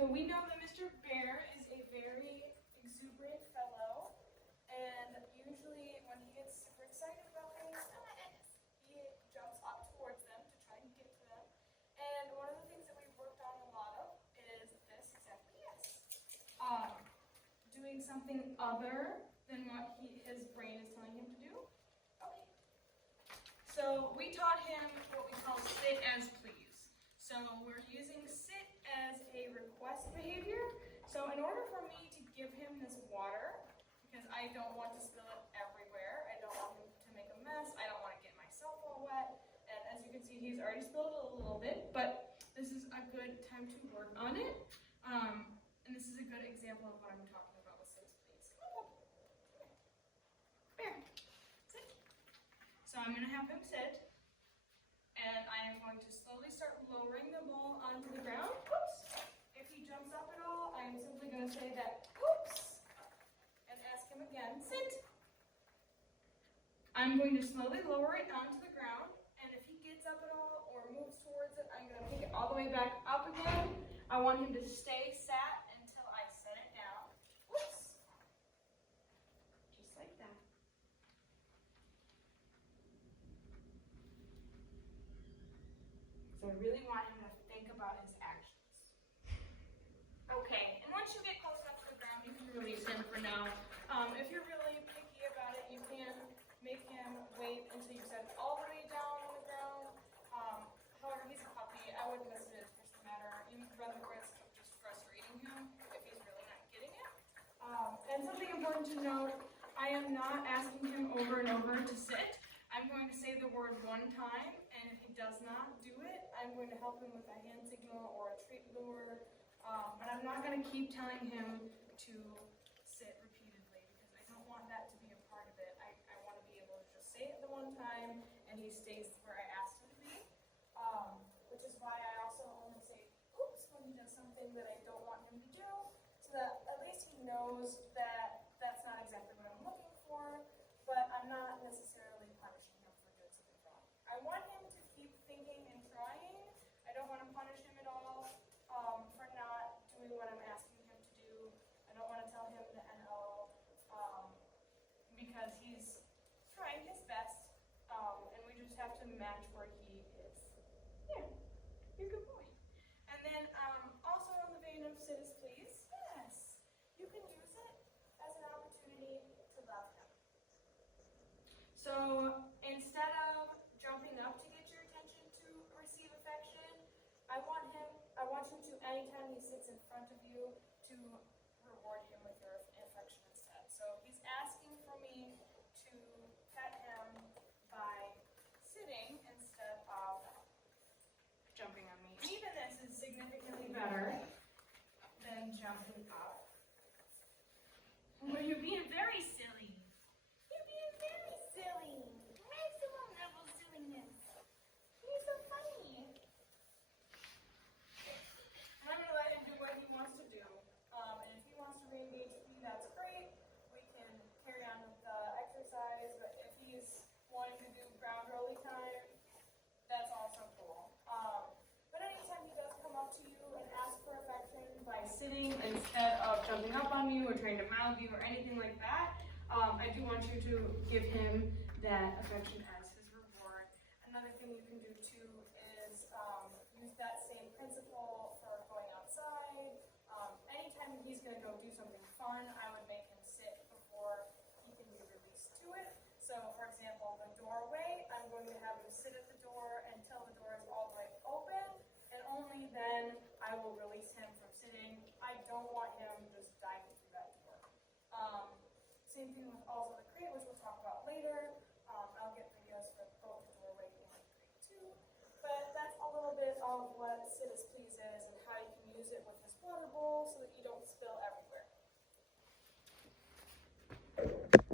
So we know that Mr. Bear is a very exuberant fellow, and usually when he gets super excited about things, he jumps up towards them to try and get to them. And one of the things that we've worked on a lot of is this exactly, yes. Doing something other than what his brain is telling him to do. Okay. So we taught him what we call sit as please. So we're using sit as a request behavior. So in order for me to give him this water, because I don't want to spill it everywhere, I don't want him to make a mess, I don't want to get myself all wet, and as you can see, he's already spilled a little bit, but this is a good time to work on it. And this is a good example of what I'm talking about with sit please. Come on, Bear, sit. So I'm going to have him sit. And I am going to slowly start lowering the bowl onto the ground. Oops. If he jumps up at all, I am simply going to say that, oops, and ask him again, sit. I'm going to slowly lower it onto the ground, and if he gets up at all or moves towards it, I'm going to pick it all the way back up again. I want him to stay sat until I set it down. Oops. Just like that. So I really want him to think about his actions. Okay, and once you get close enough to the ground, you can release him for now. If you're really picky about it, you can make him wait until you set it all the way down on the ground. However, he's a puppy. I wouldn't miss it. It's just a matter. You run the risk of just frustrating him if he's really not getting it. And something important to note, I am not asking him over and over to sit. I'm going to say the word one time, and if he does not do it, I'm going to help him with a hand signal or a treat lure. But I'm not going to keep telling him to sit repeatedly because I don't want that to be a part of it. I want to be able to just say it the one time, and he stays where I asked him to be. Which is why I also only say oops when he does something that I don't want him to do, so that at least he knows that that's not exactly what I'm looking for, but I'm not necessarily punishing him for doing something wrong. I want him to keep thinking and trying. I don't want to punish him at all for not doing what I'm asking him to do. I don't want to tell him to NO because he's trying his best, and we just have to match where he is. Yeah, you're a good boy. And then also on the vein of sit as please, yes, you can use it as an opportunity to love him. So instead of jumping up to get your attention to receive affection, I want you to, anytime he sits in front of you, to reward him with your affection instead. So he's asking for me to pet him by sitting instead of jumping on me. Even this is significantly better than jumping up. Well, you're being very silly. You're being very silly. Maximum level silliness. You're so funny. I'm going to let him do what he wants to do. And if he wants to re-engage with me, that's great. We can carry on with the exercise. But if he's wanting to do ground rolly time, that's also cool. But anytime he does come up to you and ask for affection by sitting instead of jumping up on you or trying to mouth you or anything like that, I do want you to give him that affection as his reward. Another thing you can do too is use that same principle for going outside. Anytime he's going to go do something fun, I would make him sit before he can be released to it. So for example, the doorway, I'm going to have him sit at the door until the door is all the way open, and only then I will release him from sitting. I don't want him just diving through that door. Same thing with